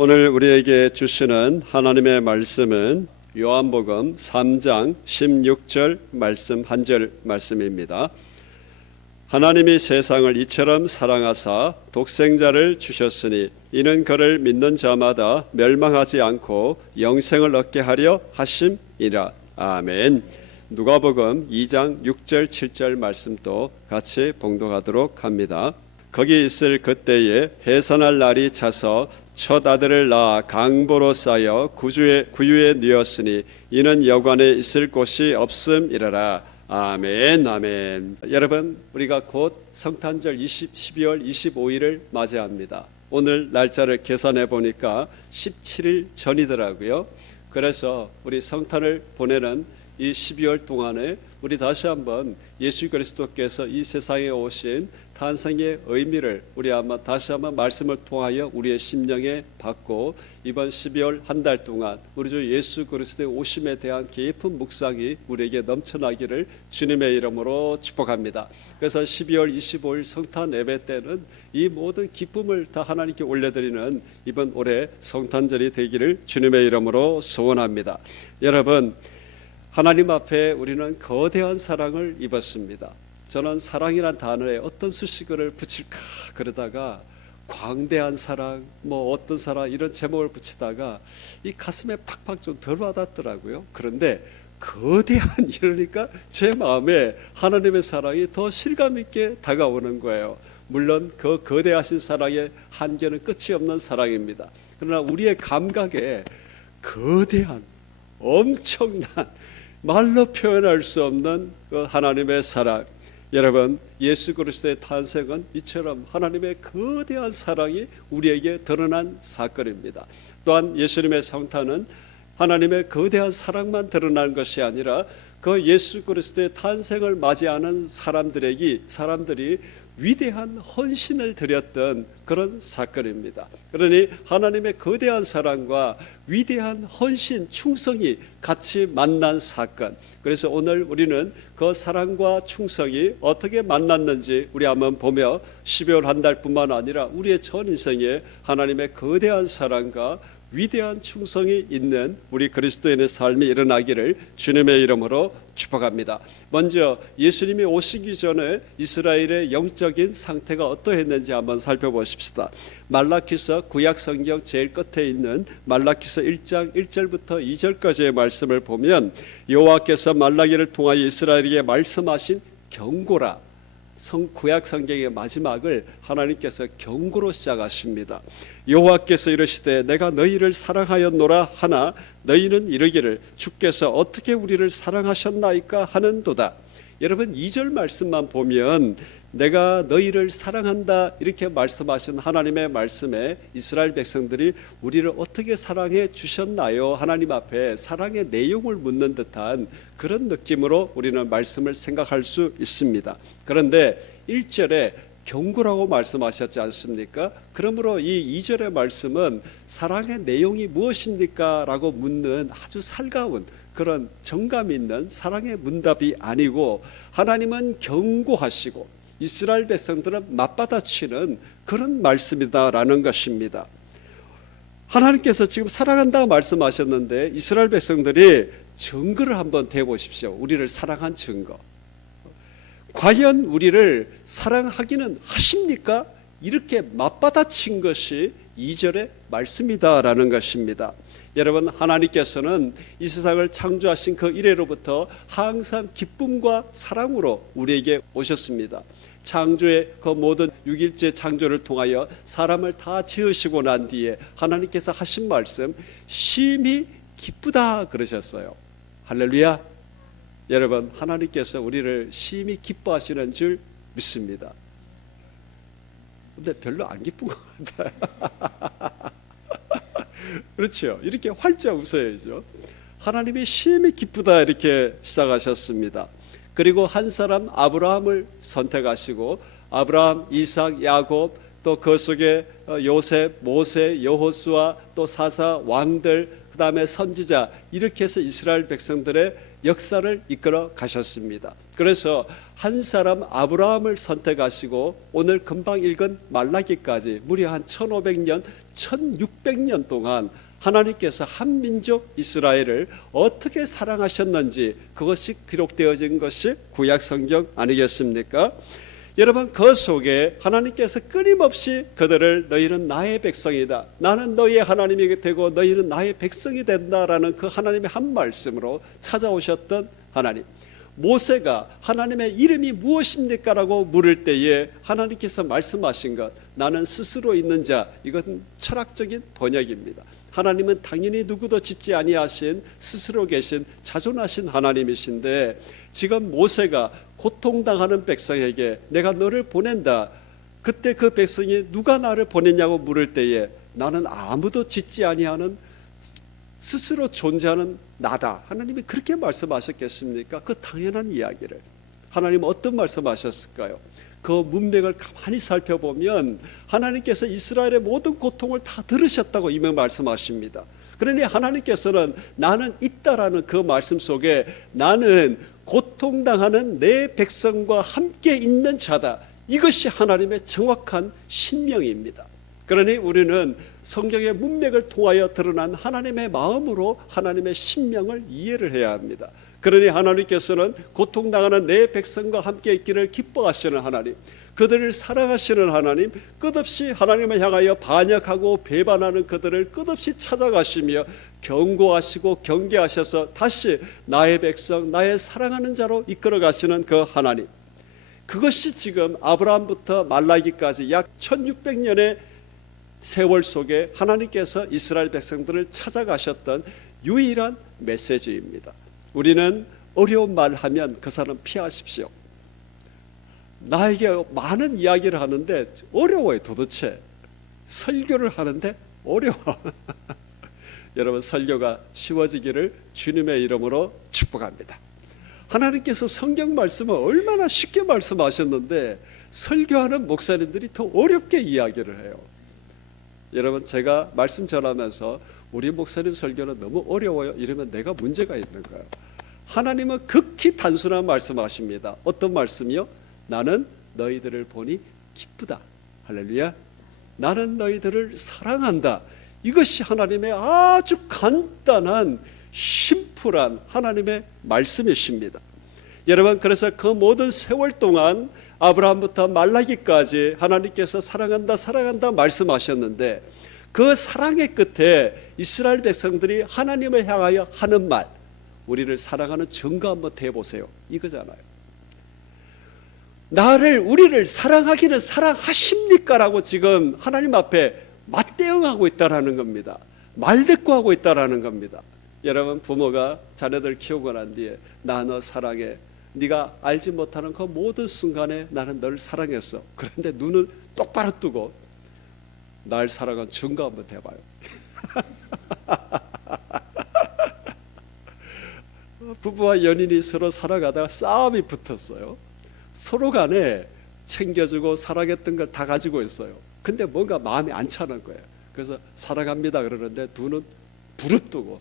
오늘 우리에게 주시는 하나님의 말씀은 요한복음 3장 16절 말씀 한 절 말씀입니다. 하나님이 세상을 이처럼 사랑하사 독생자를 주셨으니 이는 그를 믿는 자마다 멸망하지 않고 영생을 얻게 하려 하심이라. 아멘. 누가복음 2장 6절 7절 말씀도 같이 봉독하도록 합니다. 거기 있을 그때에 해산할 날이 차서 첫 아들을 낳아 강보로 싸여 구유에 뉘었으니 이는 여관에 있을 곳이 없음이라라. 아멘. 아멘. 여러분, 우리가 곧 성탄절 12월 25일을 맞이합니다. 오늘 날짜를 계산해 보니까 17일 전이더라고요. 그래서 우리 성탄을 보내는 이 12월 동안에 우리 다시 한번 예수 그리스도께서 이 세상에 오신 탄생의 의미를 우리 한번 다시 한번 말씀을 통하여 우리의 심령에 받고 이번 12월 한 달 동안 우리 주 예수 그리스도의 오심에 대한 깊은 묵상이 우리에게 넘쳐나기를 주님의 이름으로 축복합니다. 그래서 12월 25일 성탄 예배 때는 이 모든 기쁨을 다 하나님께 올려드리는 이번 올해 성탄절이 되기를 주님의 이름으로 소원합니다. 여러분, 하나님 앞에 우리는 거대한 사랑을 입었습니다. 저는 사랑이란 단어에 어떤 수식어를 붙일까 그러다가 광대한 사랑, 어떤 사랑 이런 제목을 붙이다가 이 가슴에 팍팍 좀 덜 와닿더라고요. 그런데 거대한 이러니까 제 마음에 하나님의 사랑이 더 실감 있게 다가오는 거예요. 물론 그 거대하신 사랑의 한계는 끝이 없는 사랑입니다. 그러나 우리의 감각에 거대한 엄청난 말로 표현할 수 없는 그 하나님의 사랑, 여러분, 예수 그리스도의 탄생은 이처럼 하나님의 거대한 사랑이 우리에게 드러난 사건입니다. 또한 예수님의 성탄은 하나님의 거대한 사랑만 드러난 것이 아니라 그 예수 그리스도의 탄생을 맞이하는 사람들이 위대한 헌신을 드렸던 그런 사건입니다. 그러니 하나님의 거대한 사랑과 위대한 헌신, 충성이 같이 만난 사건. 그래서 오늘 우리는 그 사랑과 충성이 어떻게 만났는지 우리 한번 보며 12월 한 달뿐만 아니라 우리의 전 인생에 하나님의 거대한 사랑과 위대한 충성이 있는 우리 그리스도인의 삶이 일어나기를 주님의 이름으로 축복합니다. 먼저 예수님이 오시기 전에 이스라엘의 영적인 상태가 어떠했는지 한번 살펴보십시다. 말라기서 구약 성경 제일 끝에 있는 말라기서 1장 1절부터 2절까지의 말씀을 보면 여호와께서 말라기를 통하여 이스라엘에게 말씀하신 경고라. 구약 성경의 마지막을 하나님께서 경고로 시작하십니다. 여호와께서 이르시되 내가 너희를 사랑하였노라 하나 너희는 이르기를 주께서 어떻게 우리를 사랑하셨나이까 하는도다. 여러분, 2절 말씀만 보면 내가 너희를 사랑한다 이렇게 말씀하신 하나님의 말씀에 이스라엘 백성들이 우리를 어떻게 사랑해 주셨나요? 하나님 앞에 사랑의 내용을 묻는 듯한 그런 느낌으로 우리는 말씀을 생각할 수 있습니다. 그런데 1절에 경고라고 말씀하셨지 않습니까? 그러므로 이 2절의 말씀은 사랑의 내용이 무엇입니까? 라고 묻는 아주 살가운 그런 정감 있는 사랑의 문답이 아니고 하나님은 경고하시고 이스라엘 백성들은 맞받아치는 그런 말씀이다라는 것입니다. 하나님께서 지금 사랑한다고 말씀하셨는데 이스라엘 백성들이 증거를 한번 대보십시오. 우리를 사랑한 증거. 과연 우리를 사랑하기는 하십니까? 이렇게 맞받아친 것이 2절의 말씀이다라는 것입니다. 여러분, 하나님께서는 이 세상을 창조하신 그 이래로부터 항상 기쁨과 사랑으로 우리에게 오셨습니다. 창조의 그 모든 6일째 창조를 통하여 사람을 다 지으시고 난 뒤에 하나님께서 하신 말씀 심히 기쁘다 그러셨어요. 할렐루야. 여러분, 하나님께서 우리를 심히 기뻐하시는 줄 믿습니다. 근데 별로 안 기쁜 것 같아요. 그렇죠. 이렇게 활짝 웃어야죠. 하나님이 심히 기쁘다 이렇게 시작하셨습니다. 그리고 한 사람 아브라함을 선택하시고 아브라함, 이삭, 야곱 또 그 속에 요셉, 모세, 여호수아 또 사사, 왕들 그 다음에 선지자 이렇게 해서 이스라엘 백성들의 역사를 이끌어 가셨습니다. 그래서 한 사람 아브라함을 선택하시고 오늘 금방 읽은 말라기까지 무려 한 1500년, 1600년 동안 하나님께서 한 민족 이스라엘을 어떻게 사랑하셨는지 그것이 기록되어진 것이 구약 성경 아니겠습니까? 여러분, 그 속에 하나님께서 끊임없이 그들을 너희는 나의 백성이다, 나는 너희의 하나님이 되고 너희는 나의 백성이 된다라는 그 하나님의 한 말씀으로 찾아오셨던 하나님. 모세가 하나님의 이름이 무엇입니까? 라고 물을 때에 하나님께서 말씀하신 것, 나는 스스로 있는 자. 이것은 철학적인 번역입니다. 하나님은 당연히 누구도 짓지 아니하신 스스로 계신 자존하신 하나님이신데, 지금 모세가 고통당하는 백성에게 내가 너를 보낸다. 그때 그 백성이 누가 나를 보냈냐고 물을 때에 나는 아무도 짓지 아니하는 스스로 존재하는 나다. 하나님이 그렇게 말씀하셨겠습니까? 그 당연한 이야기를 하나님은 어떤 말씀하셨을까요? 그 문맥을 가만히 살펴보면 하나님께서 이스라엘의 모든 고통을 다 들으셨다고 이미 말씀하십니다. 그러니 하나님께서는 나는 있다라는 그 말씀 속에 나는 고통당하는 내 백성과 함께 있는 자다. 이것이 하나님의 정확한 신명입니다. 그러니 우리는 성경의 문맥을 통하여 드러난 하나님의 마음으로 하나님의 신명을 이해를 해야 합니다. 그러니 하나님께서는 고통당하는 내 백성과 함께 있기를 기뻐하시는 하나님, 그들을 사랑하시는 하나님, 끝없이 하나님을 향하여 반역하고 배반하는 그들을 끝없이 찾아가시며 경고하시고 경계하셔서 다시 나의 백성, 나의 사랑하는 자로 이끌어 가시는 그 하나님, 그것이 지금 아브라함부터 말라기까지 약 1600년의 세월 속에 하나님께서 이스라엘 백성들을 찾아가셨던 유일한 메시지입니다. 우리는 어려운 말 하면 그 사람 피하십시오. 나에게 많은 이야기를 하는데 어려워요. 도대체 설교를 하는데 어려워. 여러분, 설교가 쉬워지기를 주님의 이름으로 축복합니다. 하나님께서 성경 말씀을 얼마나 쉽게 말씀하셨는데 설교하는 목사님들이 더 어렵게 이야기를 해요. 여러분, 제가 말씀 전하면서 우리 목사님 설교는 너무 어려워요 이러면 내가 문제가 있는 거예요. 하나님은 극히 단순한 말씀하십니다. 어떤 말씀이요? 나는 너희들을 보니 기쁘다. 할렐루야. 나는 너희들을 사랑한다. 이것이 하나님의 아주 간단한 심플한 하나님의 말씀이십니다. 여러분, 그래서 그 모든 세월 동안 아브라함부터 말라기까지 하나님께서 사랑한다 사랑한다 말씀하셨는데, 그 사랑의 끝에 이스라엘 백성들이 하나님을 향하여 하는 말, 우리를 사랑하는 증거 한번 대보세요. 이거잖아요. 우리를 사랑하기는 사랑하십니까? 라고 지금 하나님 앞에 맞대응하고 있다라는 겁니다. 말대꾸하고 있다라는 겁니다. 여러분, 부모가 자녀들 키우고 난 뒤에 나 너 사랑해, 네가 알지 못하는 그 모든 순간에 나는 널 사랑했어. 그런데 눈을 똑바로 뜨고 날 사랑한 증거 한번 대봐요. 부부와 연인이 서로 살아가다가 싸움이 붙었어요. 서로 간에 챙겨주고 사랑했던 걸 다 가지고 있어요. 근데 뭔가 마음이 안 차는 거예요. 그래서 사랑합니다 그러는데 눈은 부릅뜨고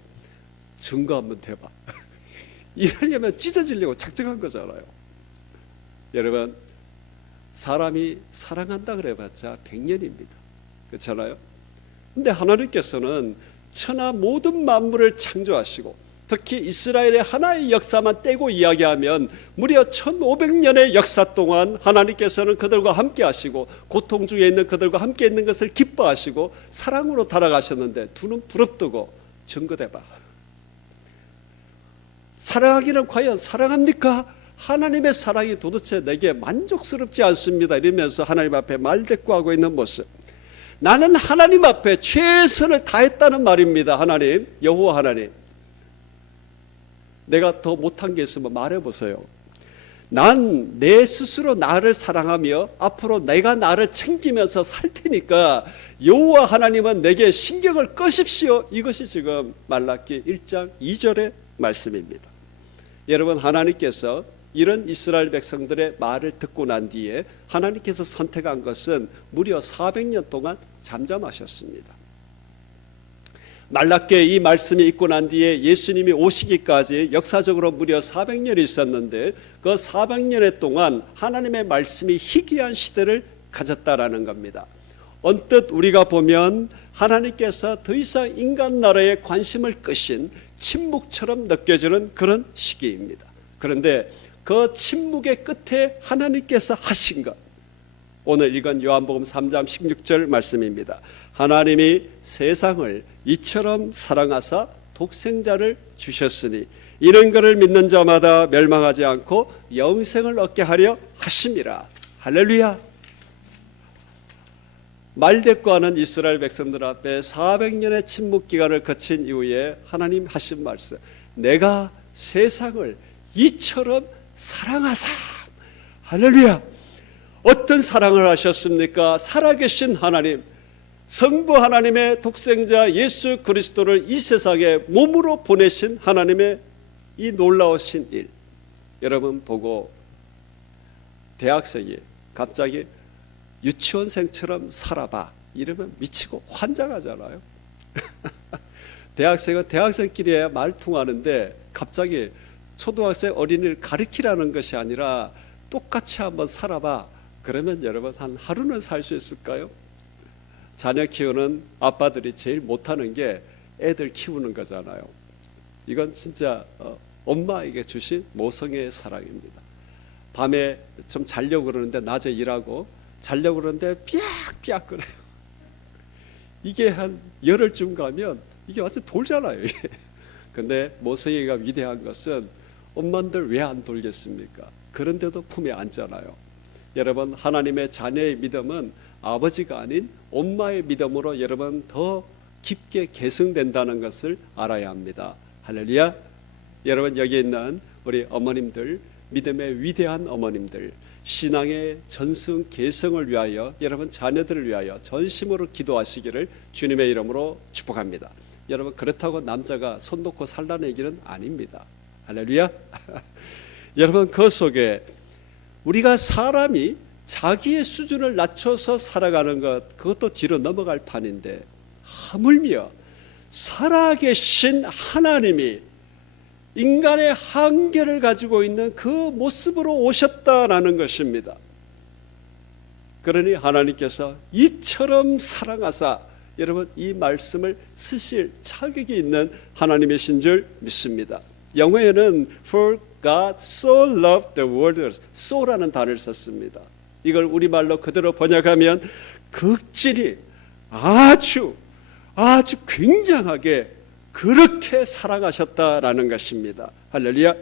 증거 한번 대봐. 이러려면 찢어지려고 작정한 거잖아요. 여러분, 사람이 사랑한다 그래봤자 100년입니다. 그렇잖아요. 근데 하나님께서는 천하 모든 만물을 창조하시고 특히 이스라엘의 하나의 역사만 떼고 이야기하면 무려 1500년의 역사 동안 하나님께서는 그들과 함께 하시고 고통 중에 있는 그들과 함께 있는 것을 기뻐하시고 사랑으로 달아가셨는데 두 눈 부릅뜨고 증거대봐. 사랑하기는 과연 사랑합니까? 하나님의 사랑이 도대체 내게 만족스럽지 않습니다. 이러면서 하나님 앞에 말대꾸하고 있는 모습. 나는 하나님 앞에 최선을 다했다는 말입니다. 하나님, 여호와 하나님, 내가 더 못한 게 있으면 말해보세요. 난 내 스스로 나를 사랑하며 앞으로 내가 나를 챙기면서 살 테니까 여호와 하나님은 내게 신경을 끄십시오. 이것이 지금 말라기 1장 2절의 말씀입니다. 여러분, 하나님께서 이런 이스라엘 백성들의 말을 듣고 난 뒤에 하나님께서 선택한 것은 무려 400년 동안 잠잠하셨습니다. 말라기에 이 말씀이 있고 난 뒤에 예수님이 오시기까지 역사적으로 무려 400년이 있었는데 그 400년의 동안 하나님의 말씀이 희귀한 시대를 가졌다라는 겁니다. 언뜻 우리가 보면 하나님께서 더 이상 인간 나라에 관심을 끄신 침묵처럼 느껴지는 그런 시기입니다. 그런데 그 침묵의 끝에 하나님께서 하신 것, 오늘 읽은 요한복음 3장 16절 말씀입니다. 하나님이 세상을 이처럼 사랑하사 독생자를 주셨으니 이는 그를 믿는 자마다 멸망하지 않고 영생을 얻게 하려 하심이라. 할렐루야. 말대꾸하는 이스라엘 백성들 앞에 400년의 침묵 기간을 거친 이후에 하나님 하신 말씀, 내가 세상을 이처럼 사랑하사. 할렐루야. 어떤 사랑을 하셨습니까? 살아계신 하나님, 성부 하나님의 독생자 예수 그리스도를 이 세상에 몸으로 보내신 하나님의 이 놀라우신 일, 여러분 보고 대학생이 갑자기 유치원생처럼 살아봐 이러면 미치고 환장하잖아요. 대학생은 대학생끼리 말 통하는데 갑자기 초등학생 어린이를 가르치라는 것이 아니라 똑같이 한번 살아봐 그러면 여러분 한 하루는 살 수 있을까요? 자녀 키우는 아빠들이 제일 못하는 게 애들 키우는 거잖아요. 이건 진짜 엄마에게 주신 모성애의 사랑입니다. 밤에 좀 자려고 그러는데 낮에 일하고 자려고 그러는데 삐약삐약 거려요. 이게 한 열흘쯤 가면 이게 완전 돌잖아요. 근데 모성애가 위대한 것은 엄마들 왜 안 돌겠습니까? 그런데도 품에 안잖아요. 여러분 하나님의 자녀의 믿음은 아버지가 아닌 엄마의 믿음으로 여러분 더 깊게 계승된다는 것을 알아야 합니다. 할렐루야. 여러분 여기 있는 우리 어머님들, 믿음의 위대한 어머님들, 신앙의 전승 계승을 위하여 여러분 자녀들을 위하여 전심으로 기도하시기를 주님의 이름으로 축복합니다. 여러분 그렇다고 남자가 손 놓고 살라는 얘기는 아닙니다. 할렐루야. 여러분 그 속에 우리가 사람이 자기의 수준을 낮춰서 살아가는 것, 그것도 뒤로 넘어갈 판인데 하물며 살아계신 하나님이 인간의 한계를 가지고 있는 그 모습으로 오셨다라는 것입니다. 그러니 하나님께서 이처럼 사랑하사 여러분 이 말씀을 쓰실 자격이 있는 하나님이신 줄 믿습니다. 영어에는 For God so loved the world, so라는 단어를 썼습니다. 이걸 우리말로 그대로 번역하면 극진히 아주 굉장하게 그렇게 사랑하셨다라는 것입니다. 할렐루야.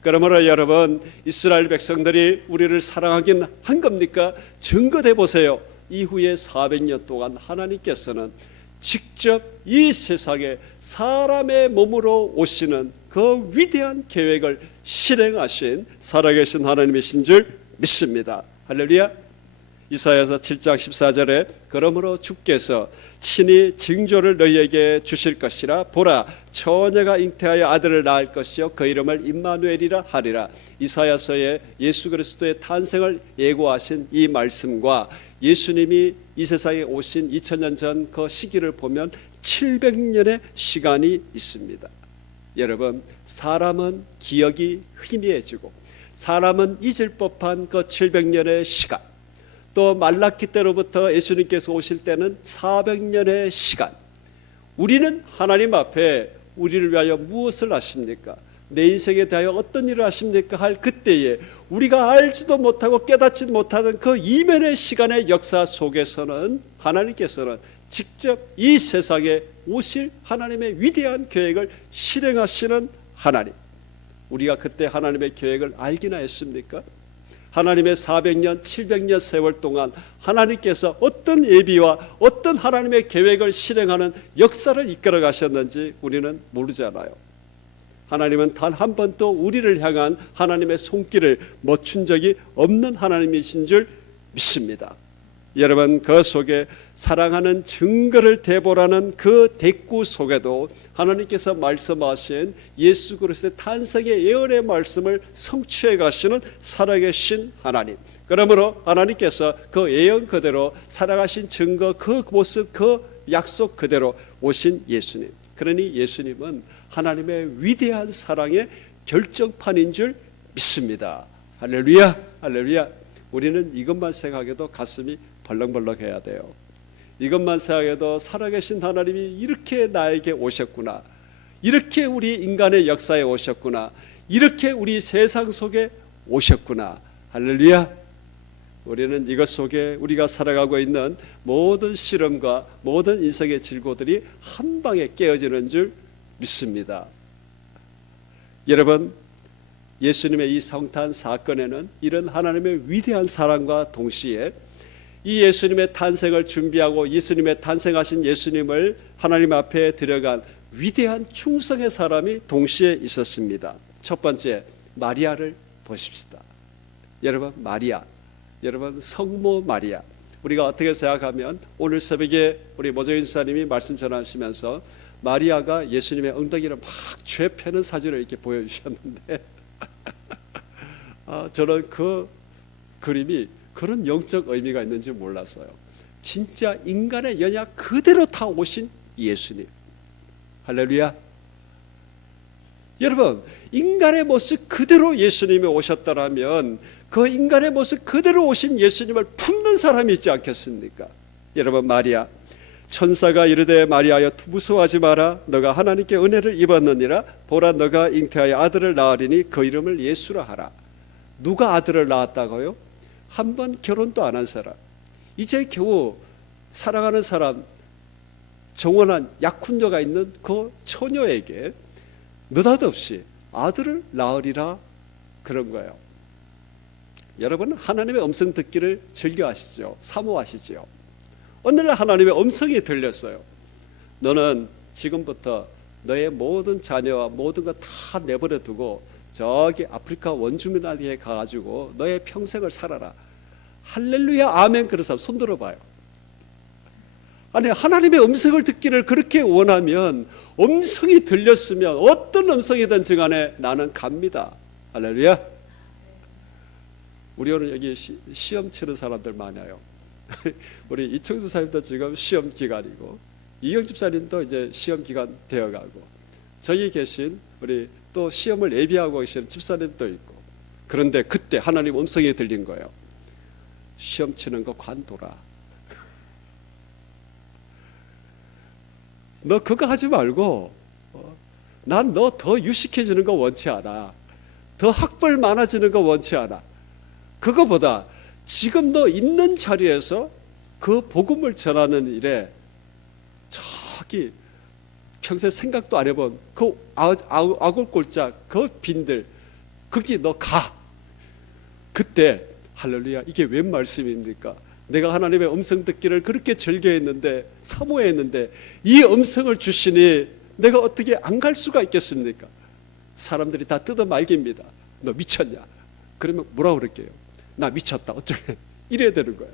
그러므로 여러분 이스라엘 백성들이 우리를 사랑하긴 한 겁니까? 증거해 보세요. 이후에 400년 동안 하나님께서는 직접 이 세상에 사람의 몸으로 오시는 그 위대한 계획을 실행하신 살아계신 하나님이신 줄 믿습니다. 할렐루야. 이사야서 7장 14절에 그러므로 주께서 친히 징조를 너희에게 주실 것이라. 보라 처녀가 잉태하여 아들을 낳을 것이요 그 이름을 임마누엘이라 하리라. 이사야서에 예수 그리스도의 탄생을 예고하신 이 말씀과 예수님이 이 세상에 오신 2000년 전 그 시기를 보면 700년의 시간이 있습니다. 여러분 사람은 기억이 희미해지고 사람은 잊을 법한 그 700년의 시간, 또 말라기 때로부터 예수님께서 오실 때는 400년의 시간, 우리는 하나님 앞에 우리를 위하여 무엇을 하십니까? 내 인생에 대하여 어떤 일을 하십니까? 할 그때에 우리가 알지도 못하고 깨닫지도 못하는 그 이면의 시간의 역사 속에서는 하나님께서는 직접 이 세상에 오실 하나님의 위대한 계획을 실행하시는 하나님, 우리가 그때 하나님의 계획을 알기나 했습니까? 하나님의 400년, 700년 세월 동안 하나님께서 어떤 예비와 어떤 하나님의 계획을 실행하는 역사를 이끌어 가셨는지 우리는 모르잖아요. 하나님은 단 한 번도 우리를 향한 하나님의 손길을 멈춘 적이 없는 하나님이신 줄 믿습니다. 여러분 그 속에 사랑하는 증거를 대보라는 그 대꾸 속에도 하나님께서 말씀하신 예수 그리스도의 탄생의 예언의 말씀을 성취해 가시는 살아계신 하나님, 그러므로 하나님께서 그 예언 그대로 살아가신 증거, 그 모습, 그 약속 그대로 오신 예수님, 그러니 예수님은 하나님의 위대한 사랑의 결정판인 줄 믿습니다. 할렐루야, 할렐루야. 우리는 이것만 생각해도 가슴이 벌렁벌렁해야 돼요. 이것만 생각해도 살아계신 하나님이 이렇게 나에게 오셨구나, 이렇게 우리 인간의 역사에 오셨구나, 이렇게 우리 세상 속에 오셨구나. 할렐루야. 우리는 이것 속에 우리가 살아가고 있는 모든 시름과 모든 인생의 질고들이 한 방에 깨어지는 줄 믿습니다. 여러분, 예수님의 이 성탄 사건에는 이런 하나님의 위대한 사랑과 동시에 이 예수님의 탄생을 준비하고 예수님의 탄생하신 예수님을 하나님 앞에 들여간 위대한 충성의 사람이 동시에 있었습니다. 첫 번째, 마리아를 보십시다. 여러분, 마리아, 여러분, 성모 마리아. 우리가 어떻게 생각하면 오늘 새벽에 우리 모정인 수사님이 말씀 전하시면서 마리아가 예수님의 엉덩이를 막 죄펴는 사진을 이렇게 보여주셨는데 저는 그 그림이 그런 영적 의미가 있는지 몰랐어요. 진짜 인간의 연약 그대로 다 오신 예수님. 할렐루야. 여러분, 인간의 모습 그대로 예수님이 오셨더라면 그 인간의 모습 그대로 오신 예수님을 품는 사람이 있지 않겠습니까? 여러분, 마리아, 천사가 이르되 마리아여 무서워하지 마라, 너가 하나님께 은혜를 입었느니라. 보라, 너가 잉태하여 아들을 낳으리니 그 이름을 예수라 하라. 누가 아들을 낳았다고요? 한 번 결혼도 안 한 사람, 이제 겨우 사랑하는 사람, 정원한 약혼녀가 있는 그 처녀에게 느닷없이 아들을 낳으리라 그런 거예요. 여러분, 하나님의 음성 듣기를 즐겨하시죠? 사모하시죠? 오늘날 하나님의 음성이 들렸어요. 너는 지금부터 너의 모든 자녀와 모든 것 다 내버려 두고 저기 아프리카 원주민에게 가가지고 너의 평생을 살아라. 할렐루야, 아멘. 그런 사람 손 들어봐요. 아니, 하나님의 음성을 듣기를 그렇게 원하면 음성이 들렸으면 어떤 음성이든지 간에 나는 갑니다. 할렐루야. 우리 오늘 여기 시험 치는 사람들 많아요. 우리 이청수 사님도 지금 시험 기간이고 이영 집사님도 이제 시험 기간 되어가고 저기 계신 우리 또 시험을 예비하고 계시는 집사님도 있고, 그런데 그때 하나님 음성이 들린 거예요. 시험 치는 거 관둬라. 너 그거 하지 말고 난 너 더 유식해지는 거 원치 않아. 더 학벌 많아지는 거 원치 않아. 그거보다 지금 너 있는 자리에서 그 복음을 전하는 일에 저기 평생 생각도 안 해본 그 아골골짝 그 빈들 거기 너 가. 그때 할렐루야, 이게 웬 말씀입니까? 내가 하나님의 음성 듣기를 그렇게 즐겨했는데 사모했는데 이 음성을 주시니 내가 어떻게 안 갈 수가 있겠습니까? 사람들이 다 뜯어 말깁니다. 너 미쳤냐? 그러면 뭐라고 그럴게요? 나 미쳤다 어쩔래? 이래야 되는 거예요.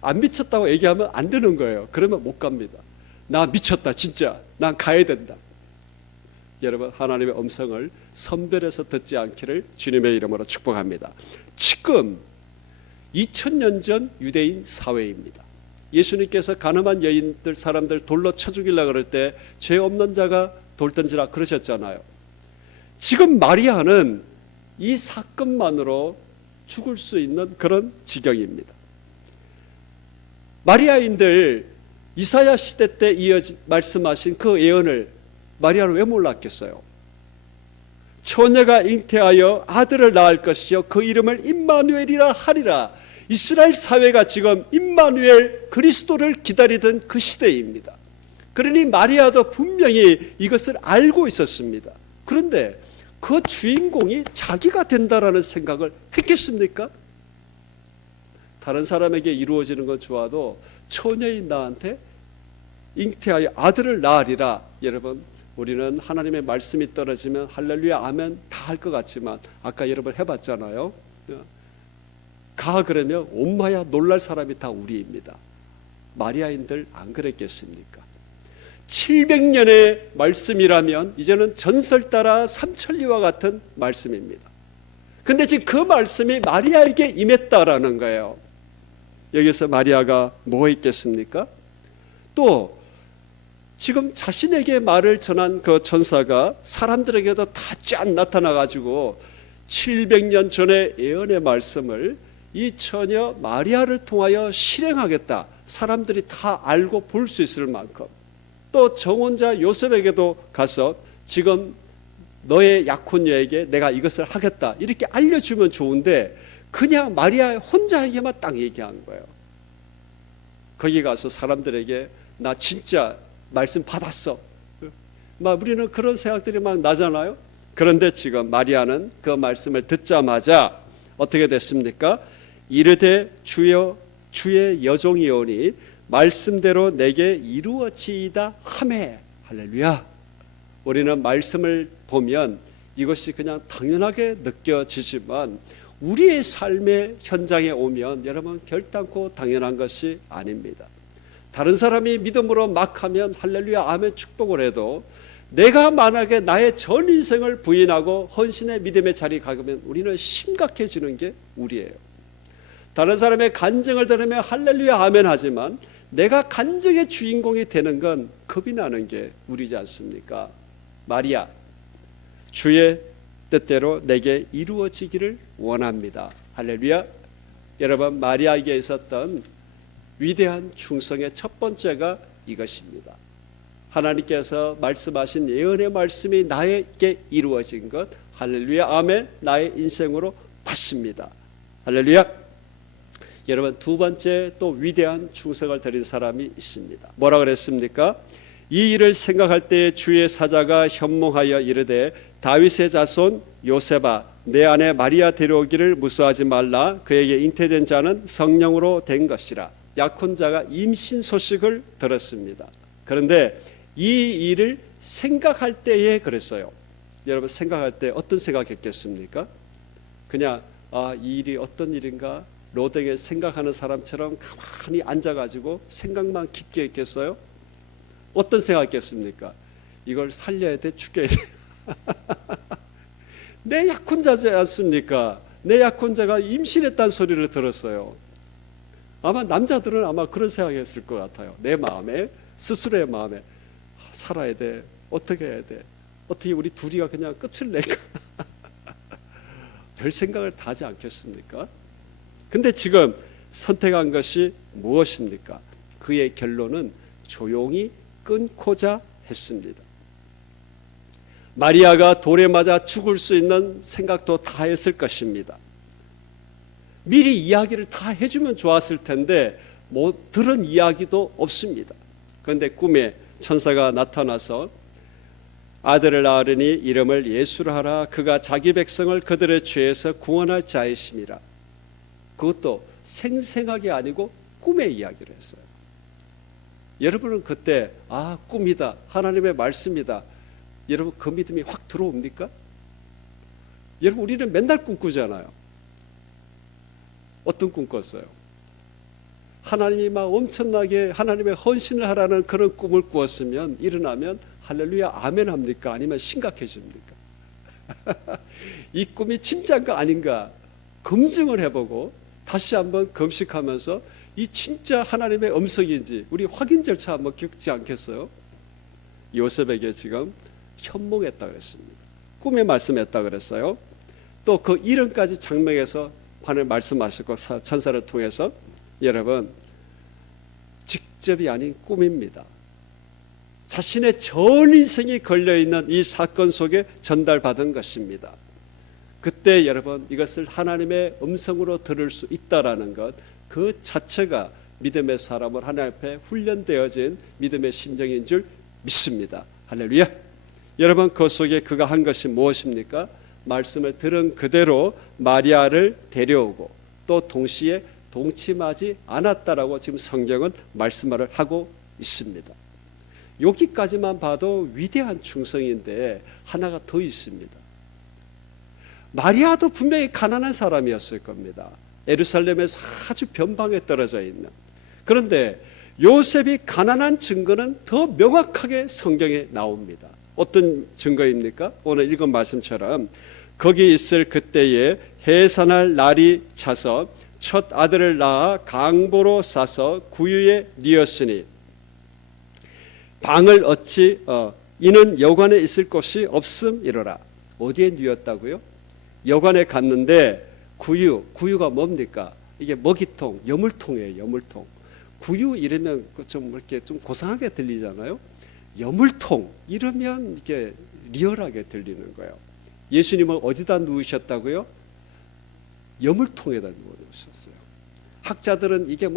안 미쳤다고 얘기하면 안 되는 거예요. 그러면 못 갑니다. 나 미쳤다 진짜, 난 가야 된다. 여러분, 하나님의 음성을 선별해서 듣지 않기를 주님의 이름으로 축복합니다. 지금 2000년 전 유대인 사회입니다. 예수님께서 가늠한 여인들 사람들 돌로 쳐 죽이려고 그럴 때 죄 없는 자가 돌 던지라 그러셨잖아요. 지금 마리아는 이 사건만으로 죽을 수 있는 그런 지경입니다. 마리아인들 이사야 시대 때 말씀하신 그 예언을 마리아는 왜 몰랐겠어요? 처녀가 잉태하여 아들을 낳을 것이요 그 이름을 임마누엘이라 하리라. 이스라엘 사회가 지금 임마누엘 그리스도를 기다리던 그 시대입니다. 그러니 마리아도 분명히 이것을 알고 있었습니다. 그런데 그 주인공이 자기가 된다라는 생각을 했겠습니까? 다른 사람에게 이루어지는 건 좋아도 처녀인 나한테 잉태하여 아들을 낳으리라. 여러분, 우리는 하나님의 말씀이 떨어지면 할렐루야 아멘 다 할 것 같지만 아까 여러분 해봤잖아요. 가 그러면 엄마야 놀랄 사람이 다 우리입니다. 마리아인들 안 그랬겠습니까? 700년의 말씀이라면 이제는 전설 따라 삼천리와 같은 말씀입니다. 근데 지금 그 말씀이 마리아에게 임했다라는 거예요. 여기서 마리아가 뭐 했겠습니까? 또 지금 자신에게 말을 전한 그 천사가 사람들에게도 다 짠 나타나가지고 700년 전의 예언의 말씀을 이 처녀 마리아를 통하여 실행하겠다, 사람들이 다 알고 볼 수 있을 만큼, 또 정혼자 요셉에게도 가서 지금 너의 약혼녀에게 내가 이것을 하겠다 이렇게 알려주면 좋은데 그냥 마리아 혼자에게만 딱 얘기한 거예요. 거기 가서 사람들에게 나 진짜 말씀 받았어, 막 우리는 그런 생각들이 막 나잖아요. 그런데 지금 마리아는 그 말씀을 듣자마자 어떻게 됐습니까? 이르되 주의 여종이오니 말씀대로 내게 이루어지이다 하매. 할렐루야. 우리는 말씀을 보면 이것이 그냥 당연하게 느껴지지만 우리의 삶의 현장에 오면 여러분 결단코 당연한 것이 아닙니다. 다른 사람이 믿음으로 막 하면 할렐루야 아멘 축복을 해도 내가 만약에 나의 전 인생을 부인하고 헌신의 믿음의 자리에 가면 우리는 심각해지는 게 우리예요. 다른 사람의 간증을 들으며 할렐루야 아멘 하지만 내가 간증의 주인공이 되는 건 겁이 나는 게 우리지 않습니까? 마리아, 주의 뜻대로 내게 이루어지기를 원합니다. 할렐루야. 여러분, 마리아에게 있었던 위대한 충성의 첫 번째가 이것입니다. 하나님께서 말씀하신 예언의 말씀이 나에게 이루어진 것, 할렐루야 아멘, 나의 인생으로 받습니다. 할렐루야. 여러분, 두 번째 또 위대한 충성을 드린 사람이 있습니다. 뭐라 그랬습니까? 이 일을 생각할 때에 주의 사자가 현몽하여 이르되 다윗의 자손 요셉아 내 아내 마리아 데려오기를 무수하지 말라. 그에게 잉태된 자는 성령으로 된 것이라. 약혼자가 임신 소식을 들었습니다. 그런데 이 일을 생각할 때에 그랬어요. 여러분, 생각할 때 어떤 생각했겠습니까? 그냥 이 일이 어떤 일인가 로댕에 생각하는 사람처럼 가만히 앉아가지고 생각만 깊게 했겠어요? 어떤 생각했겠습니까? 이걸 살려야 돼, 죽여야 돼. 내 약혼자지 않습니까? 내 약혼자가 임신했다는 소리를 들었어요. 아마 남자들은 아마 그런 생각했을 것 같아요. 내 마음에, 스스로의 마음에 살아야 돼, 어떻게 해야 돼, 어떻게 우리 둘이가 그냥 끝을 낼까? 별 생각을 다 하지 않겠습니까? 근데 지금 선택한 것이 무엇입니까? 그의 결론은 조용히 끊고자 했습니다. 마리아가 돌에 맞아 죽을 수 있는 생각도 다 했을 것입니다. 미리 이야기를 다 해주면 좋았을 텐데 뭐 들은 이야기도 없습니다. 그런데 꿈에 천사가 나타나서 아들을 낳으리니 이름을 예수라 하라. 그가 자기 백성을 그들의 죄에서 구원할 자이심이라. 그것도 생생하게 아니고 꿈의 이야기를 했어요. 여러분은 그때 꿈이다, 하나님의 말씀이다, 여러분 그 믿음이 확 들어옵니까? 여러분, 우리는 맨날 꿈꾸잖아요. 어떤 꿈 꿨어요? 하나님이 막 엄청나게 하나님의 헌신을 하라는 그런 꿈을 꾸었으면 일어나면 할렐루야 아멘 합니까? 아니면 심각해집니까? 이 꿈이 진짜인가 아닌가 검증을 해보고 다시 한번 검식하면서 이 진짜 하나님의 음성인지 우리 확인 절차 한번 겪지 않겠어요? 요셉에게 지금 현몽했다 그랬습니다. 꿈에 말씀했다 그랬어요. 또 그 이름까지 장명해서 하나님 말씀하셨고 천사를 통해서 여러분 직접이 아닌 꿈입니다. 자신의 전 인생이 걸려있는 이 사건 속에 전달받은 것입니다. 그때 여러분 이것을 하나님의 음성으로 들을 수 있다라는 것, 그 자체가 믿음의 사람을 하나님 앞에 훈련되어진 믿음의 심정인 줄 믿습니다. 할렐루야. 여러분, 그 속에 그가 한 것이 무엇입니까? 말씀을 들은 그대로 마리아를 데려오고 또 동시에 동침하지 않았다라고 지금 성경은 말씀을 하고 있습니다. 여기까지만 봐도 위대한 충성인데 하나가 더 있습니다. 마리아도 분명히 가난한 사람이었을 겁니다. 예루살렘에서 아주 변방에 떨어져 있는. 그런데 요셉이 가난한 증거는 더 명확하게 성경에 나옵니다. 어떤 증거입니까? 오늘 읽은 말씀처럼 거기 있을 그때에 해산할 날이 차서 첫 아들을 낳아 강보로 싸서 구유에 뉘었으니 방을 얻지 이는 여관에 있을 곳이 없음이로라. 어디에 누웠다고요? 여관에 갔는데 구유가 뭡니까? 이게 먹이통, 여물통이에요. 여물통. 구유 이러면 좀 이렇게 좀 고상하게 들리잖아요. 여물통 이러면 이게 리얼하게 들리는 거예요. 예수님은 어디다 누우셨다고요? 여물통에다 누워 놓으셨어요. 학자들은 이게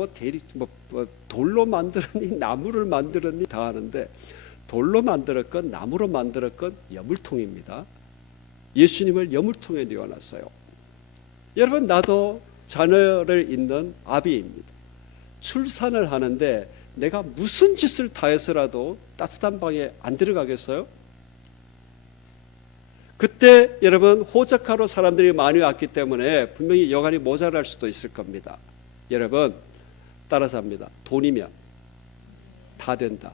돌로 만들었니 나무를 만들었니 다 하는데, 돌로 만들었건 나무로 만들었건 여물통입니다. 예수님을 여물통에 넣어놨어요. 여러분, 나도 자녀를 잇는 아비입니다. 출산을 하는데 내가 무슨 짓을 다 해서라도 따뜻한 방에 안 들어가겠어요? 그때 여러분, 호적하러 사람들이 많이 왔기 때문에 분명히 여간이 모자랄 수도 있을 겁니다. 여러분, 따라서 합니다. 돈이면 다 된다.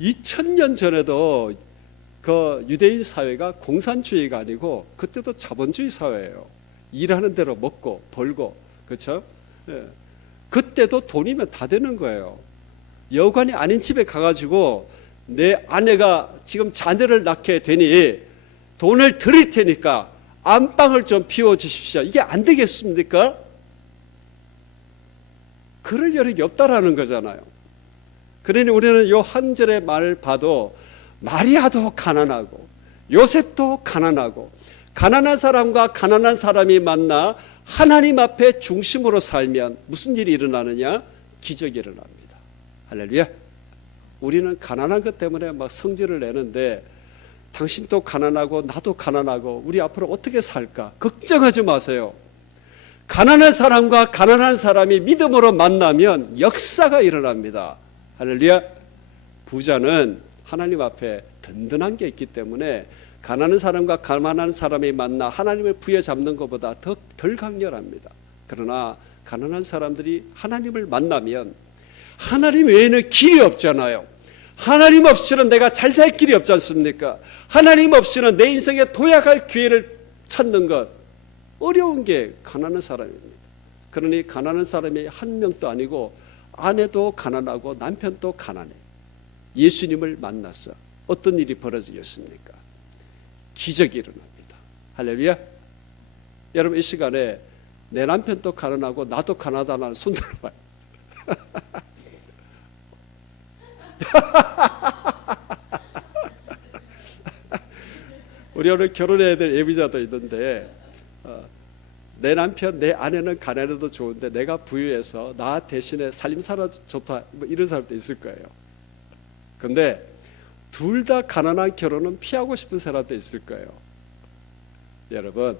2000년 전에도 그 유대인 사회가 공산주의가 아니고 그때도 자본주의 사회예요. 일하는 대로 먹고 벌고, 그렇죠? 예. 그때도 돈이면 다 되는 거예요. 여관이 아닌 집에 가가지고 내 아내가 지금 자녀를 낳게 되니 돈을 드릴 테니까 안방을 좀 비워주십시오. 이게 안 되겠습니까? 그럴 여력이 없다라는 거잖아요. 그러니 우리는 요 한 절의 말을 봐도 마리아도 가난하고 요셉도 가난하고, 가난한 사람과 가난한 사람이 만나 하나님 앞에 중심으로 살면 무슨 일이 일어나느냐? 기적이 일어납니다. 할렐루야. 우리는 가난한 것 때문에 막 성질을 내는데, 당신도 가난하고 나도 가난하고 우리 앞으로 어떻게 살까 걱정하지 마세요. 가난한 사람과 가난한 사람이 믿음으로 만나면 역사가 일어납니다. 할렐루야. 부자는 하나님 앞에 든든한 게 있기 때문에 가난한 사람과 가난한 사람이 만나 하나님을 부여잡는 것보다 덜 강렬합니다. 그러나 가난한 사람들이 하나님을 만나면 하나님 외에는 길이 없잖아요. 하나님 없이는 내가 잘 살 길이 없지 않습니까? 하나님 없이는 내 인생에 도약할 기회를 찾는 것 어려운 게 가난한 사람입니다. 그러니 가난한 사람이 한 명도 아니고 아내도 가난하고 남편도 가난해. 예수님을 만났어. 어떤 일이 벌어지겠습니까? 기적이 일어납니다. 할렐루야. 여러분, 이 시간에 내 남편도 가난하고 나도 가난하다는 손 들어봐요. 우리 오늘 결혼해야 될 예비자도 있는데, 내 남편, 내 아내는 가난해도 좋은데 내가 부유해서 나 대신에 살림 살아 좋다, 이런 사람도 있을 거예요. 근데 둘 다 가난한 결혼은 피하고 싶은 사람도 있을 거예요. 여러분,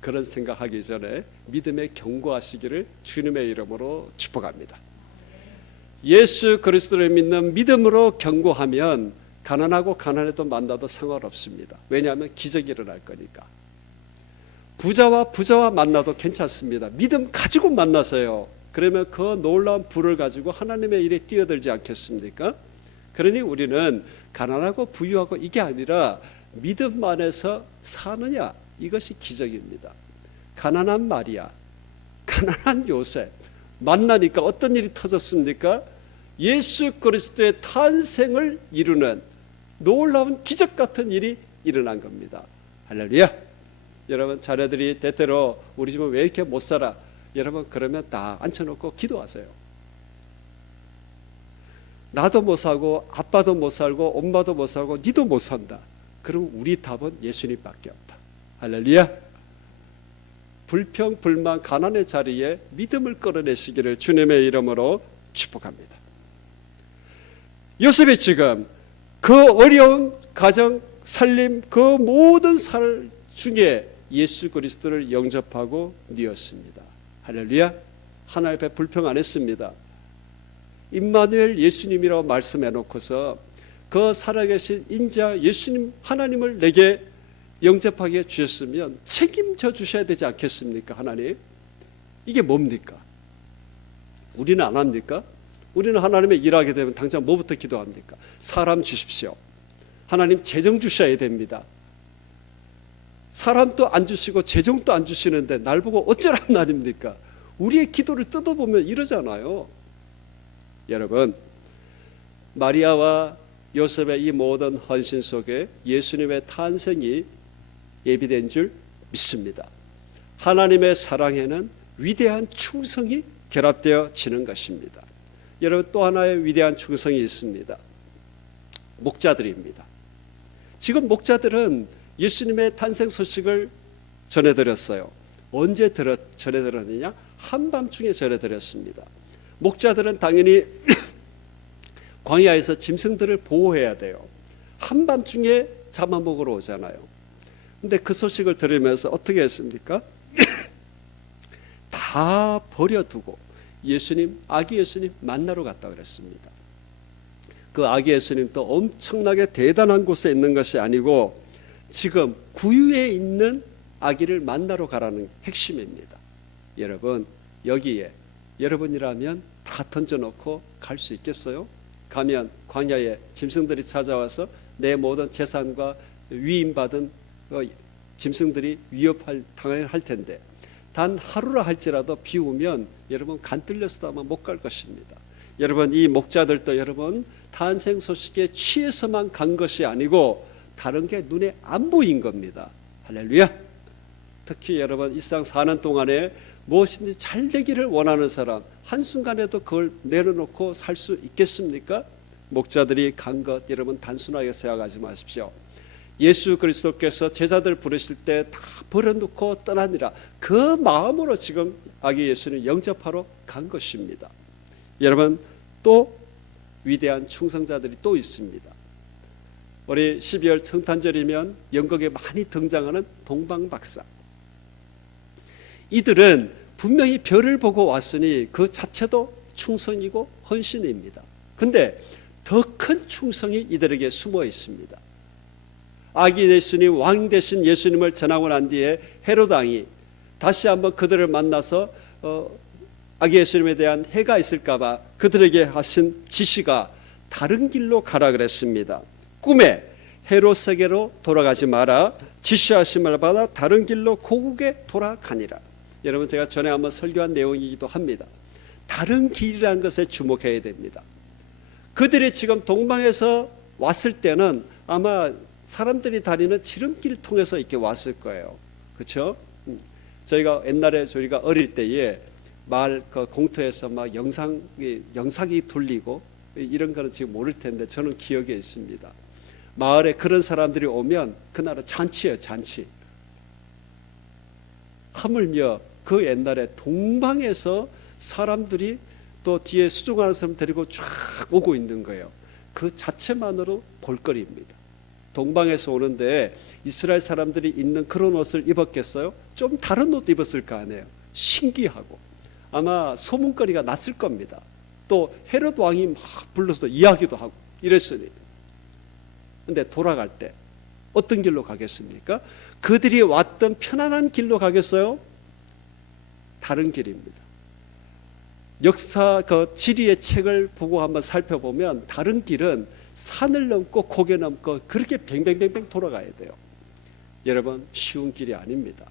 그런 생각하기 전에 믿음에 견고하시기를 주님의 이름으로 축복합니다. 예수 그리스도를 믿는 믿음으로 견고하면 가난하고 가난해도 만나도 상관없습니다. 왜냐하면 기적이 일어날 거니까. 부자와 만나도 괜찮습니다. 믿음 가지고 만나세요. 그러면 그 놀라운 부를 가지고 하나님의 일에 뛰어들지 않겠습니까? 그러니 우리는 가난하고 부유하고 이게 아니라 믿음 안에서 사느냐, 이것이 기적입니다. 가난한 마리아, 가난한 요셉 만나니까 어떤 일이 터졌습니까? 예수 그리스도의 탄생을 이루는 놀라운 기적 같은 일이 일어난 겁니다. 할렐루야. 여러분, 자녀들이 때때로 우리 집은 왜 이렇게 못 살아? 여러분, 그러면 다 앉혀놓고 기도하세요. 나도 못 살고 아빠도 못 살고 엄마도 못 살고 니도 못 산다. 그럼 우리 답은 예수님밖에 없다. 할렐루야. 불평, 불만, 가난의 자리에 믿음을 끌어내시기를 주님의 이름으로 축복합니다. 요셉이 지금 그 어려운 가정, 살림, 그 모든 살 중에 예수 그리스도를 영접하고 뉘었습니다. 할렐루야. 하나님 앞에 불평 안 했습니다. 임마누엘 예수님이라고 말씀해 놓고서 그 살아계신 인자 예수님 하나님을 내게 영접하게 주셨으면 책임져 주셔야 되지 않겠습니까? 하나님, 이게 뭡니까? 우리는 안 합니까? 우리는 하나님의 일하게 되면 당장 뭐부터 기도합니까? 사람 주십시오. 하나님 재정 주셔야 됩니다. 사람도 안 주시고 재정도 안 주시는데 날 보고 어쩌란 말입니까? 우리의 기도를 뜯어보면 이러잖아요. 여러분, 마리아와 요셉의 이 모든 헌신 속에 예수님의 탄생이 예비된 줄 믿습니다. 하나님의 사랑에는 위대한 충성이 결합되어지는 것입니다. 여러분, 또 하나의 위대한 충성이 있습니다. 목자들입니다. 지금 목자들은 예수님의 탄생 소식을 전해드렸어요. 언제 전해드렸느냐? 한밤중에 전해드렸습니다. 목자들은 당연히 광야에서 짐승들을 보호해야 돼요. 한밤중에 잡아먹으러 오잖아요. 근데 그 소식을 들으면서 어떻게 했습니까? 다 버려두고 아기 예수님 만나러 갔다 그랬습니다. 그 아기 예수님도 엄청나게 대단한 곳에 있는 것이 아니고 지금 구유에 있는 아기를 만나러 가라는 핵심입니다. 여러분, 여기에 여러분이라면 다 던져놓고 갈 수 있겠어요? 가면 광야에 짐승들이 찾아와서 내 모든 재산과 위임받은 짐승들이 당할 텐데 단 하루라 할지라도 비 오면 여러분 간 뚫려서도 아마 못 갈 것입니다. 여러분, 이 목자들도 여러분 탄생 소식에 취해서만 간 것이 아니고 다른 게 눈에 안 보인 겁니다. 할렐루야. 특히 여러분, 일상 사는 동안에 무엇인지 잘 되기를 원하는 사람, 한순간에도 그걸 내려놓고 살 수 있겠습니까? 목자들이 간 것 여러분 단순하게 생각하지 마십시오. 예수 그리스도께서 제자들 부르실 때 다 버려놓고 떠나니라, 그 마음으로 지금 아기 예수를 영접하러 간 것입니다. 여러분, 또 위대한 충성자들이 또 있습니다. 우리 12월 성탄절이면 연극에 많이 등장하는 동방박사, 이들은 분명히 별을 보고 왔으니 그 자체도 충성이고 헌신입니다. 근데 더 큰 충성이 이들에게 숨어 있습니다. 아기 예수님, 왕 되신 예수님을 전하고 난 뒤에 헤롯 왕이 다시 한번 그들을 만나서 아기 예수님에 대한 해가 있을까 봐 그들에게 하신 지시가 다른 길로 가라 그랬습니다. 꿈에 헤롯에게로 돌아가지 마라, 지시하심을 받아 다른 길로 고국에 돌아가니라. 여러분, 제가 전에 한번 설교한 내용이기도 합니다. 다른 길이라는 것에 주목해야 됩니다. 그들이 지금 동방에서 왔을 때는 아마 사람들이 다니는 지름길 통해서 이렇게 왔을 거예요. 그렇죠? 저희가 옛날에 저희가 어릴 때에 마을 공터에서 막 영상이 돌리고 이런 거는 지금 모를 텐데 저는 기억에 있습니다. 마을에 그런 사람들이 오면 그날은 잔치예요, 잔치. 하물며 그 옛날에 동방에서 사람들이 또 뒤에 수종하는 사람 데리고 쫙 오고 있는 거예요. 그 자체만으로 볼거리입니다. 동방에서 오는데 이스라엘 사람들이 입는 그런 옷을 입었겠어요? 좀 다른 옷 입었을 거 아니에요. 신기하고 아마 소문거리가 났을 겁니다. 또 헤롯 왕이 막 불러서 이야기도 하고 이랬으니. 근데 돌아갈 때 어떤 길로 가겠습니까? 그들이 왔던 편안한 길로 가겠어요? 다른 길입니다. 역사 지리의 책을 보고 한번 살펴보면 다른 길은 산을 넘고 고개 넘고 그렇게 뱅뱅뱅뱅 돌아가야 돼요. 여러분, 쉬운 길이 아닙니다.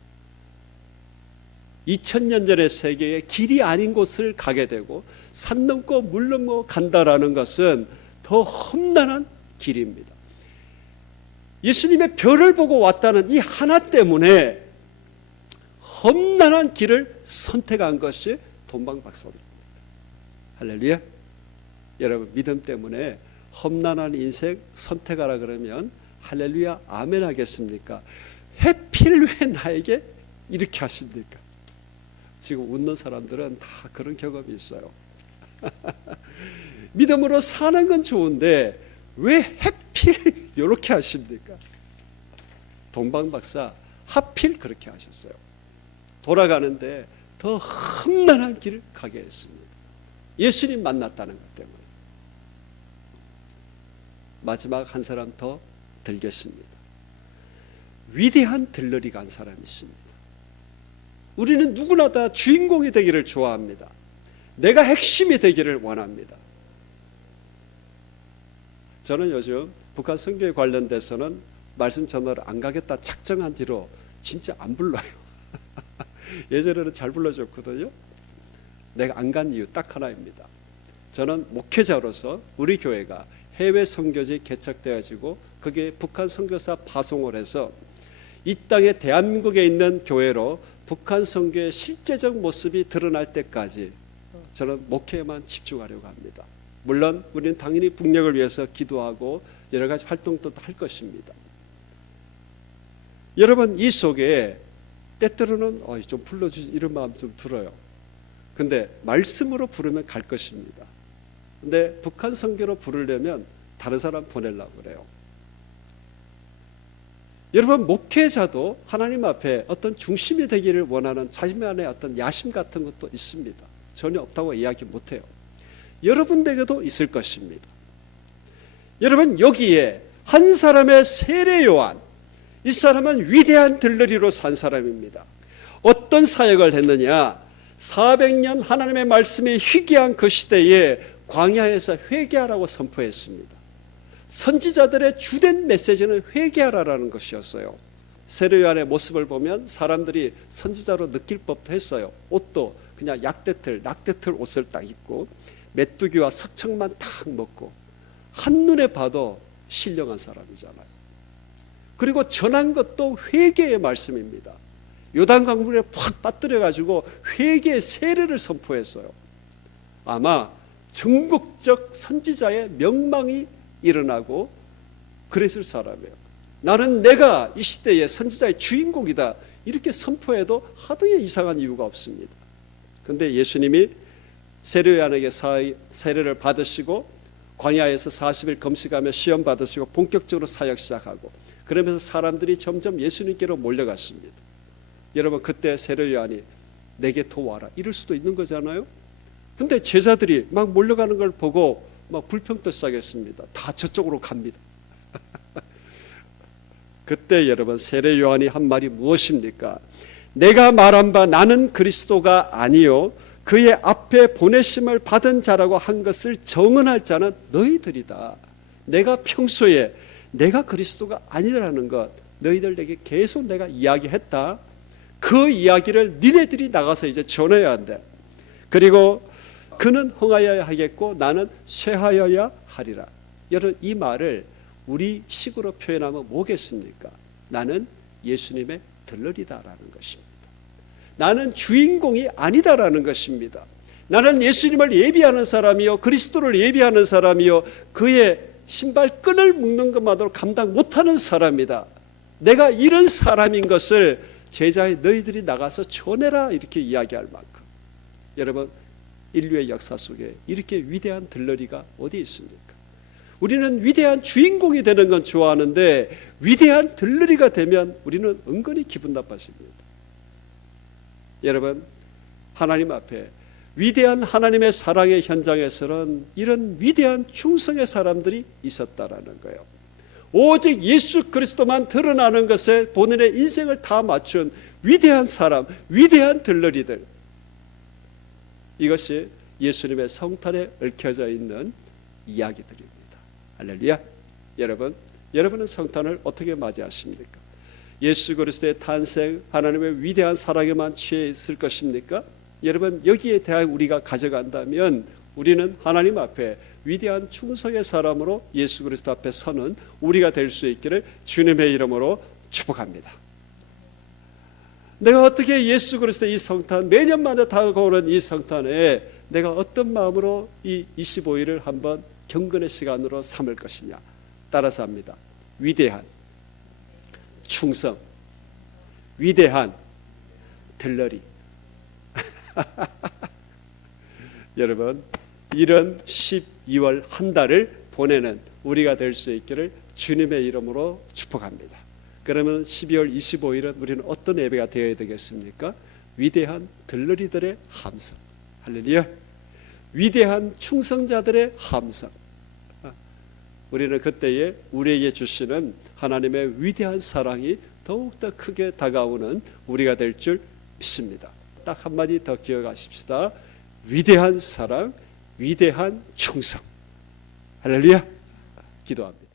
2000년 전의 세계에 길이 아닌 곳을 가게 되고 산 넘고 물 넘고 간다라는 것은 더 험난한 길입니다. 예수님의 별을 보고 왔다는 이 하나 때문에 험난한 길을 선택한 것이 동방박사들입니다. 할렐루야. 여러분, 믿음 때문에 험난한 인생 선택하라 그러면 할렐루야 아멘 하겠습니까? 해필 왜 나에게 이렇게 하십니까? 지금 웃는 사람들은 다 그런 경험이 있어요. 믿음으로 사는 건 좋은데 왜 해필 이렇게 하십니까? 동방박사 하필 그렇게 하셨어요. 돌아가는데 더 험난한 길을 가게 했습니다. 예수님 만났다는 것 때문에. 마지막 한 사람 더 들겠습니다. 위대한 들러리 간 사람이 있습니다. 우리는 누구나 다 주인공이 되기를 좋아합니다. 내가 핵심이 되기를 원합니다. 저는 요즘 북한 선교에 관련돼서는 말씀 전화를 안 가겠다 작정한 뒤로 진짜 안 불러요. 예전에는 잘 불러줬거든요. 내가 안 간 이유 딱 하나입니다. 저는 목회자로서 우리 교회가 해외 선교지 개척되어지고 그게 북한 선교사 파송을 해서 이 땅에 대한민국에 있는 교회로 북한 선교의 실제적 모습이 드러날 때까지 저는 목회에만 집중하려고 합니다. 물론 우리는 당연히 북녘을 위해서 기도하고 여러 가지 활동도 할 것입니다. 여러분, 이 속에 때때로는 좀 불러주지 이런 마음 좀 들어요. 근데 말씀으로 부르면 갈 것입니다. 근데 북한 선교로 부르려면 다른 사람 보내려고 그래요. 여러분, 목회자도 하나님 앞에 어떤 중심이 되기를 원하는 자신만의 어떤 야심 같은 것도 있습니다. 전혀 없다고 이야기 못해요. 여러분에게도 있을 것입니다. 여러분, 여기에 한 사람의 세례 요한, 이 사람은 위대한 들러리로 산 사람입니다. 어떤 사역을 했느냐? 400년 하나님의 말씀이 희귀한 그 시대에 광야에서 회개하라고 선포했습니다. 선지자들의 주된 메시지는 회개하라라는 것이었어요. 세례 요한의 모습을 보면 사람들이 선지자로 느낄 법도 했어요. 옷도 그냥 낙대틀 옷을 딱 입고 메뚜기와 석청만 딱 먹고 한눈에 봐도 신령한 사람이잖아요. 그리고 전한 것도 회개의 말씀입니다. 요단강물에 팍 빠뜨려가지고 회개의 세례를 선포했어요. 아마 전국적 선지자의 명망이 일어나고 그랬을 사람이에요. 나는 내가 이 시대의 선지자의 주인공이다, 이렇게 선포해도 하등의 이상한 이유가 없습니다. 그런데 예수님이 세례 요한에게 세례를 받으시고 광야에서 40일 금식하며 시험 받으시고 본격적으로 사역 시작하고 그러면서 사람들이 점점 예수님께로 몰려갔습니다. 여러분, 그때 세례 요한이 내게 더 와라 이럴 수도 있는 거잖아요. 근데 제자들이 막 몰려가는 걸 보고 막 불평도 시작했습니다. 다 저쪽으로 갑니다. 그때 여러분, 세례 요한이 한 말이 무엇입니까? 내가 말한 바 나는 그리스도가 아니요 그의 앞에 보내심을 받은 자라고 한 것을 정언할 자는 너희들이다. 내가 평소에 내가 그리스도가 아니라는 것 너희들에게 계속 내가 이야기했다. 그 이야기를 니네들이 나가서 이제 전해야 한대. 그리고 그는 흥하여야 하겠고 나는 쇠하여야 하리라. 여러분, 이 말을 우리 식으로 표현하면 뭐겠습니까? 나는 예수님의 들러리다라는 것입니다. 나는 주인공이 아니다라는 것입니다. 나는 예수님을 예비하는 사람이요 그리스도를 예비하는 사람이요 그의 신발끈을 묶는 것만으로 감당 못하는 사람이다. 내가 이런 사람인 것을 제자의 너희들이 나가서 전해라, 이렇게 이야기할 만큼 여러분, 인류의 역사 속에 이렇게 위대한 들러리가 어디 있습니까? 우리는 위대한 주인공이 되는 건 좋아하는데 위대한 들러리가 되면 우리는 은근히 기분 나빠집니다. 여러분, 하나님 앞에 위대한 하나님의 사랑의 현장에서는 이런 위대한 충성의 사람들이 있었다라는 거예요. 오직 예수 그리스도만 드러나는 것에 본인의 인생을 다 맞춘 위대한 사람, 위대한 들러리들, 이것이 예수님의 성탄에 얽혀져 있는 이야기들입니다. 할렐루야. 여러분은 성탄을 어떻게 맞이하십니까? 예수 그리스도의 탄생, 하나님의 위대한 사랑에만 취해 있을 것입니까? 여러분, 여기에 대하여 우리가 가져간다면 우리는 하나님 앞에 위대한 충성의 사람으로 예수 그리스도 앞에 서는 우리가 될 수 있기를 주님의 이름으로 축복합니다. 내가 어떻게 예수 그리스도의 이 성탄, 매년마다 다가오는 이 성탄에 내가 어떤 마음으로 이 25일을 한번 경건의 시간으로 삼을 것이냐. 따라서 합니다. 위대한 충성, 위대한 들러리. 여러분, 이런 12월 한 달을 보내는 우리가 될 수 있기를 주님의 이름으로 축복합니다. 그러면 12월 25일은 우리는 어떤 예배가 되어야 되겠습니까? 위대한 들러리들의 함성. 할렐루야. 위대한 충성자들의 함성. 우리는 그때에 우리에게 주시는 하나님의 위대한 사랑이 더욱더 크게 다가오는 우리가 될 줄 믿습니다. 딱 한마디 더 기억하십시다. 위대한 사랑, 위대한 충성. 할렐루야. 기도합니다.